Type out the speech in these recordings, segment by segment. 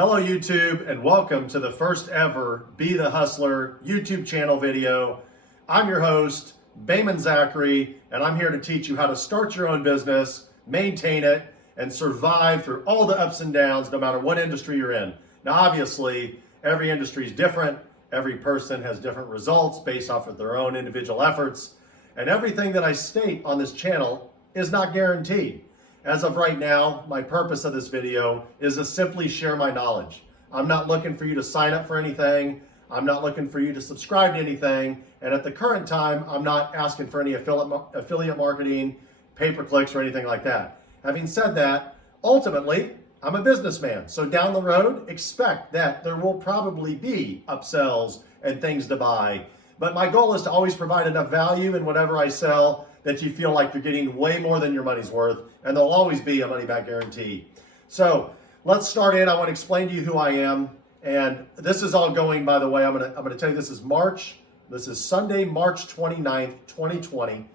Hello YouTube, and welcome to the first ever Be the Hustler YouTube channel video. I'm your host, Bayman Zachary, and I'm here to teach you how to start your own business, maintain it, and survive through all the ups and downs no matter what industry you're in. Now obviously, every industry is different. Every person has different results based off of their own individual efforts, and everything that I state on this channel is not guaranteed. As of right now, my purpose of this video is to simply share my knowledge. I'm not looking for you to sign up for anything. I'm not looking for you to subscribe to anything. And at the current time, I'm not asking for any affiliate marketing, pay-per-clicks, or anything like that. Having said that, ultimately, I'm a businessman. So down the road, expect that there will probably be upsells and things to buy. But my goal is to always provide enough value in whatever I sell that you feel like you're getting way more than your money's worth, and there'll always be a money-back guarantee. So let's start in. I want to explain to you who I am, and this is all going, by the way, I'm gonna tell you this is Sunday, March 29th, 2020.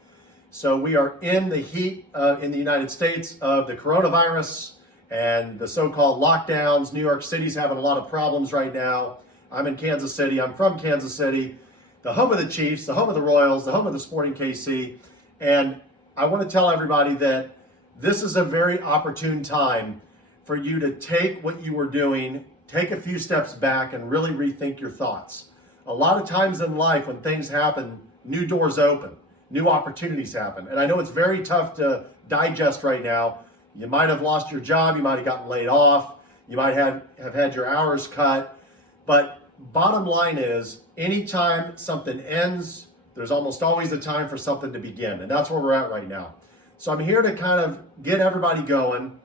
So we are in the heat in the United States of the coronavirus and the so-called lockdowns. New York City's having a lot of problems right now. I'm in Kansas City. I'm from Kansas City, the home of the Chiefs, the home of the Royals, the home of the Sporting KC. And I want to tell everybody that this is a very opportune time for you to take what you were doing, take a few steps back, and really rethink your thoughts. A lot of times in life when things happen, new doors open, new opportunities happen. And I know it's very tough to digest right now. You might have lost your job, you might have gotten laid off, you might have had your hours cut. But bottom line is, anytime something ends, there's almost always a time for something to begin, and that's where we're at right now. So I'm here to kind of get everybody going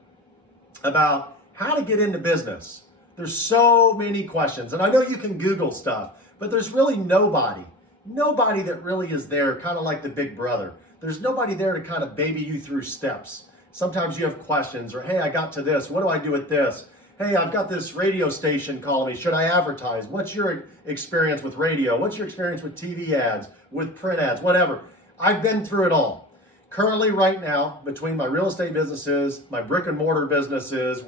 about how to get into business. There's so many questions, and I know you can Google stuff, but there's really nobody that really is there, kind of like the big brother. There's nobody there to kind of baby you through steps. Sometimes you have questions, or hey, I got to this, what do I do with this? Hey, I've got this radio station calling me. Should I advertise? What's your experience with radio? What's your experience with TV ads, with print ads, whatever? I've been through it all. Currently, right now, between my real estate businesses, my brick and mortar businesses,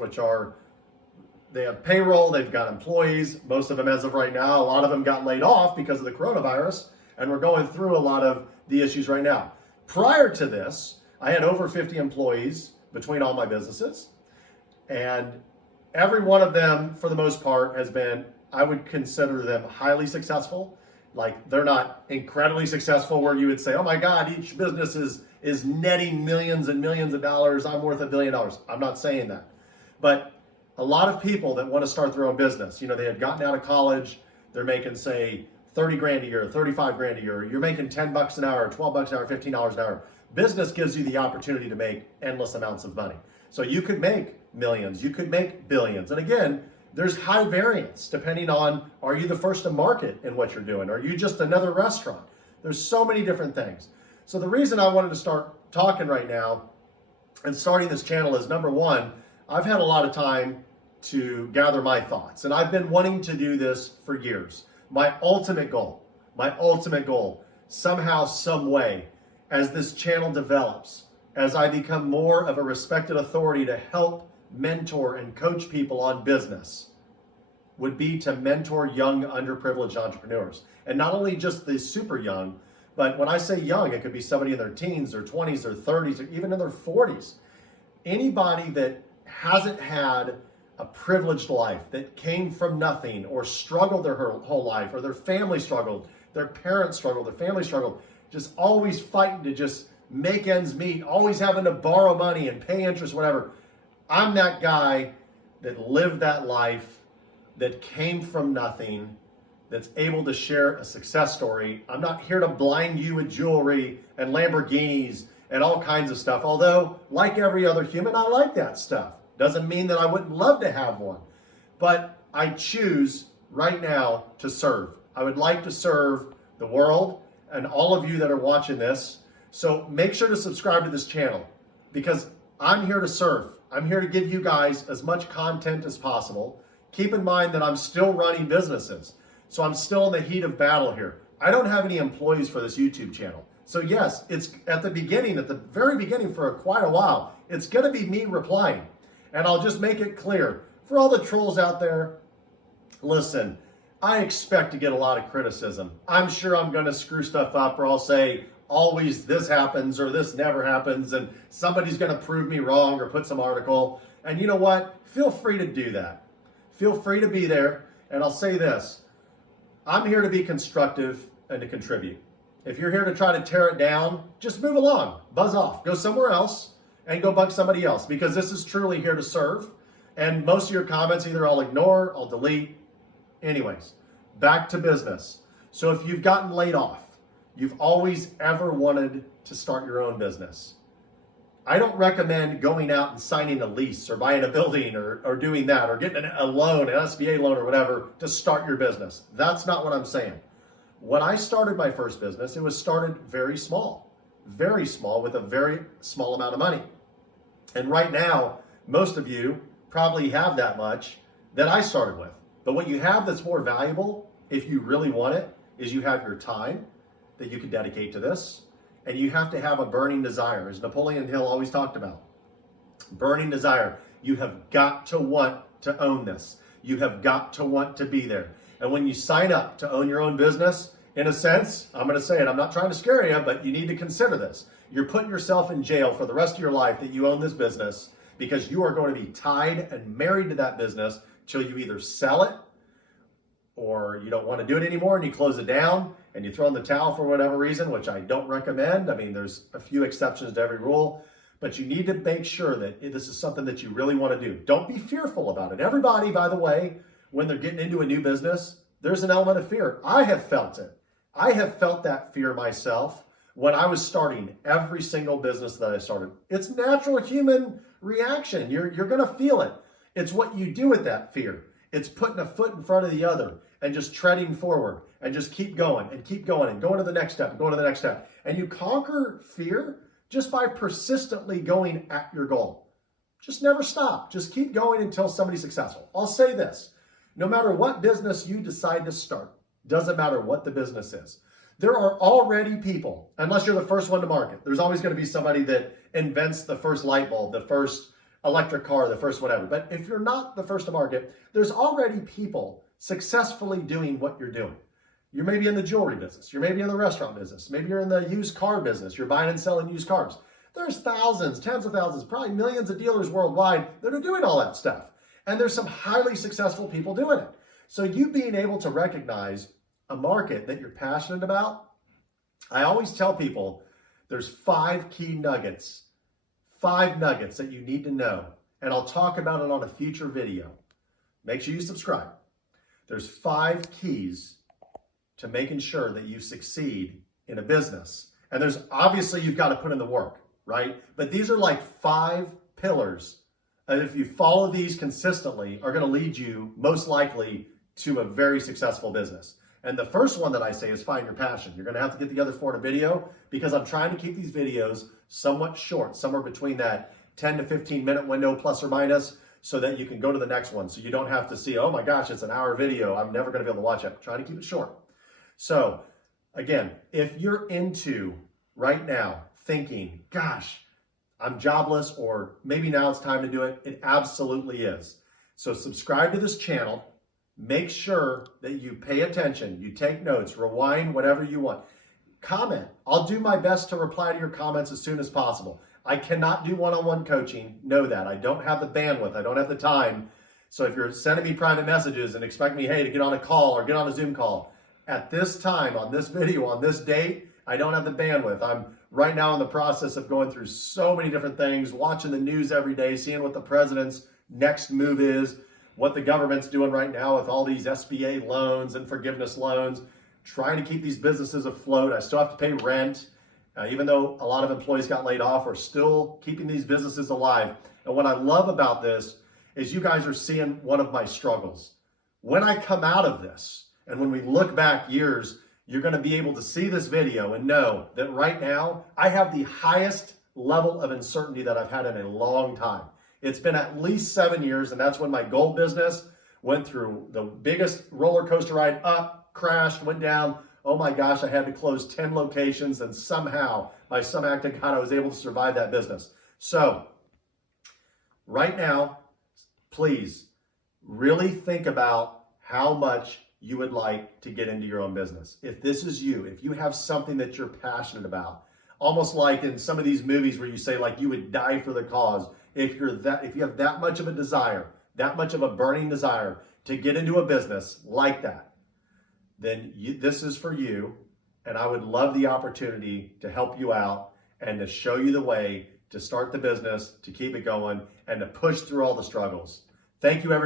they have payroll, they've got employees, most of them as of right now. A lot of them got laid off because of the coronavirus, and we're going through a lot of the issues right now. Prior to this, I had over 50 employees between all my businesses, and every one of them, for the most part, has been, I would consider them highly successful. Like, they're not incredibly successful where you would say, oh my God, each business is netting millions and millions of dollars. I'm worth $1 billion. I'm not saying that. But a lot of people that want to start their own business, they had gotten out of college, they're making, say, 30 grand a year, 35 grand a year. You're making 10 bucks an hour, 12 bucks an hour, $15 an hour. Business gives you the opportunity to make endless amounts of money. So you could make millions, you could make billions. And again, there's high variance depending on, are you the first to market in what you're doing? Are you just another restaurant? There's so many different things. So the reason I wanted to start talking right now and starting this channel is, number one, I've had a lot of time to gather my thoughts, and I've been wanting to do this for years. My ultimate goal, somehow, some way, as this channel develops, as I become more of a respected authority to help mentor and coach people on business, would be to mentor young, underprivileged entrepreneurs. And not only just the super young, but when I say young, it could be somebody in their teens, their 20s, their 30s, or even in their 40s. Anybody that hasn't had a privileged life, that came from nothing, or struggled their whole life, or their family struggled, their parents struggled, their family struggled, just always fighting to just make ends meet, always having to borrow money and pay interest, whatever. I'm that guy that lived that life, that came from nothing, that's able to share a success story. I'm not here to blind you with jewelry and Lamborghinis and all kinds of stuff. Although, like every other human, I like that stuff. Doesn't mean that I wouldn't love to have one. But I choose right now to serve. I would like to serve the world and all of you that are watching this. So make sure to subscribe to this channel, because I'm here to serve. I'm here to give you guys as much content as possible. Keep in mind that I'm still running businesses. So I'm still in the heat of battle here. I don't have any employees for this YouTube channel. So yes, it's at the very beginning for quite a while, it's gonna be me replying. And I'll just make it clear, For all the trolls out there, listen, I expect to get a lot of criticism. I'm sure I'm going to screw stuff up, or I'll say, always this happens or this never happens, and somebody's going to prove me wrong or put some article. And you know what? Feel free to do that. Feel free to be there. And I'll say this, I'm here to be constructive and to contribute. If you're here to try to tear it down, just move along, buzz off, go somewhere else and go bug somebody else, because this is truly here to serve. And most of your comments, either I'll ignore, I'll delete. Anyways, back to business. So if you've gotten laid off, you've always ever wanted to start your own business, I don't recommend going out and signing a lease or buying a building or doing that, or getting a loan, an SBA loan or whatever to start your business. That's not what I'm saying. When I started my first business, it was started very small with a very small amount of money. And right now, most of you probably have that much that I started with. But what you have that's more valuable, if you really want it, is you have your time that you can dedicate to this. And you have to have a burning desire, as Napoleon Hill always talked about. Burning desire. You have got to want to own this. You have got to want to be there. And when you sign up to own your own business, in a sense, I'm going to say it, I'm not trying to scare you, but you need to consider this. You're putting yourself in jail for the rest of your life that you own this business, because you are going to be tied and married to that business till you either sell it, or you don't want to do it anymore and you close it down and you throw in the towel for whatever reason, which I don't recommend. I mean, there's a few exceptions to every rule, but you need to make sure that this is something that you really want to do. Don't be fearful about it. Everybody, by the way, when they're getting into a new business, there's an element of fear. I have felt it. I have felt that fear myself when I was starting every single business that I started. It's natural human reaction. You're going to feel it. It's what you do with that fear. It's putting a foot in front of the other and just treading forward and just keep going and going to the next step and going to the next step. And you conquer fear just by persistently going at your goal. Just never stop. Just keep going until somebody's successful. I'll say this, no matter what business you decide to start, doesn't matter what the business is, there are already people, unless you're the first one to market, there's always going to be somebody that invents the first light bulb, the first electric car, the first whatever. But if you're not the first to market, there's already people successfully doing what you're doing. You may be in the jewelry business. You may be in the restaurant business. Maybe you're in the used car business. You're buying and selling used cars. There's thousands, tens of thousands, probably millions of dealers worldwide that are doing all that stuff. And there's some highly successful people doing it. So you being able to recognize a market that you're passionate about, I always tell people there's 5 key nuggets. 5 nuggets that you need to know, and I'll talk about it on a future video. Make sure you subscribe. There's 5 keys to making sure that you succeed in a business. And there's obviously, you've got to put in the work, right? But these are like 5 pillars. And if you follow these consistently, are going to lead you most likely to a very successful business. And the first one that I say is find your passion. You're going to have to get the other 4 in a video, because I'm trying to keep these videos somewhat short, somewhere between that 10 to 15 minute window, plus or minus, so that you can go to the next one. So you don't have to see, oh my gosh, it's an hour video, I'm never going to be able to watch it. I'm trying to keep it short. So again, if you're into right now thinking, gosh, I'm jobless, or maybe now it's time to do it, it absolutely is. So subscribe to this channel. Make sure that you pay attention, you take notes, rewind, whatever you want. Comment. I'll do my best to reply to your comments as soon as possible. I cannot do one-on-one coaching. Know that. I don't have the bandwidth. I don't have the time. So if you're sending me private messages and expect me, hey, to get on a call or get on a Zoom call, at this time, on this video, on this date, I don't have the bandwidth. I'm right now in the process of going through so many different things, watching the news every day, seeing what the president's next move is, what the government's doing right now with all these SBA loans and forgiveness loans, trying to keep these businesses afloat. I still have to pay rent. Even though a lot of employees got laid off, we're still keeping these businesses alive. And what I love about this is you guys are seeing one of my struggles. When I come out of this, and when we look back years, you're going to be able to see this video and know that right now I have the highest level of uncertainty that I've had in a long time. It's been at least 7 years, and that's when my gold business went through the biggest roller coaster ride, up, crashed, went down. Oh my gosh, I had to close 10 locations, and somehow, by some act of God, I was able to survive that business. So, right now, please really think about how much you would like to get into your own business. If this is you, if you have something that you're passionate about, almost like in some of these movies where you say like you would die for the cause, if you have that much of a desire, that much of a burning desire to get into a business like that, then this is for you. And I would love the opportunity to help you out and to show you the way to start the business, to keep it going, and to push through all the struggles. Thank you, everyone.